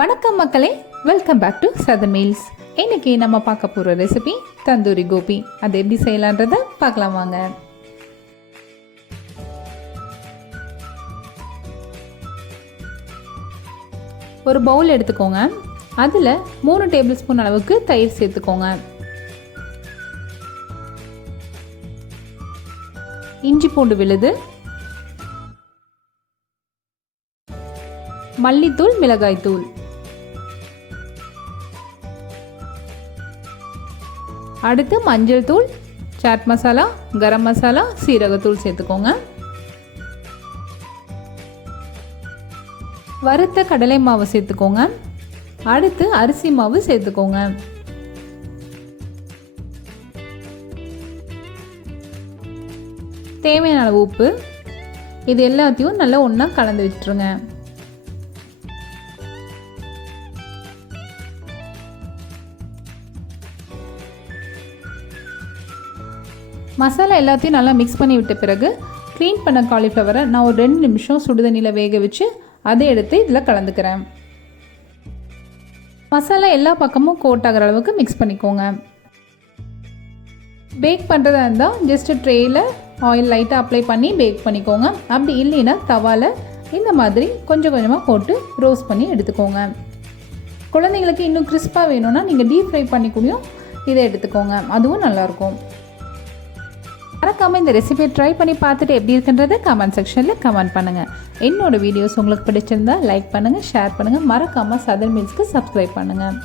வணக்கம் மக்களே, welcome back to Sathar meals. இன்னைக்கு நம்ம பார்க்க போகிற ரெசிபி தந்தூரி கோபி. அது எப்படி செய்யலான்றதை பார்க்கலாம் வாங்க. ஒரு பவுல் எடுத்துக்கோங்க. அதில் 3 டேபிள் ஸ்பூன் அளவுக்கு தயிர் சேர்த்துக்கோங்க. இஞ்சி பூண்டு விழுது, மல்லித்தூள், மிளகாய்த்தூள், அடுத்து மஞ்சள் தூள், சாட் மசாலா, கரம் மசாலா, சீரகத்தூள் சேர்த்துக்கோங்க. வறுத்த கடலை மாவு சேர்த்துக்கோங்க. அடுத்து அரிசி மாவு சேர்த்துக்கோங்க. தேவையான அளவு உப்பு. இது எல்லாத்தையும் நல்லா ஒன்றா கலந்து விட்டுருங்க. மசாலா எல்லாத்தையும் நல்லா மிக்ஸ் பண்ணி விட்ட பிறகு க்ளீன் பண்ண காலிஃப்ளவரை நான் ஒரு 2 நிமிஷம் சுடுதண்ணியில் வேக வச்சு அதை எடுத்து இதில் கலந்துக்கிறேன். மசாலா எல்லா பக்கமும் கோட் ஆகிற அளவுக்கு மிக்ஸ் பண்ணிக்கோங்க. பேக் பண்ணுறதா இருந்தால் ஜஸ்ட்டு ட்ரேயில் ஆயில் லைட்டாக அப்ளை பண்ணி பேக் பண்ணிக்கோங்க. அப்படி இல்லைன்னா தவாவில் இந்த மாதிரி கொஞ்சம் கொஞ்சமாக போட்டு ரோஸ்ட் பண்ணி எடுத்துக்கோங்க. குழந்தைங்களுக்கு இன்னும் கிறிஸ்பாக வேணும்னா நீங்கள் டீப் ஃப்ரை பண்ணிக்கூடியும் இதை எடுத்துக்கோங்க, அதுவும் நல்லாயிருக்கும். மறக்காமல் இந்த ரெசிபியை ட்ரை பண்ணி பார்த்துட்டு எப்படி இருக்குன்றதை கமெண்ட் செக்ஷனில் கமெண்ட் பண்ணுங்கள். என்னோடய வீடியோஸ் உங்களுக்கு பிடிச்சிருந்தா லைக் பண்ணுங்கள், ஷேர் பண்ணுங்கள். மறக்காமல் சதர் மீல்ஸ்க்கு சப்ஸ்கிரைப் பண்ணுங்கள்.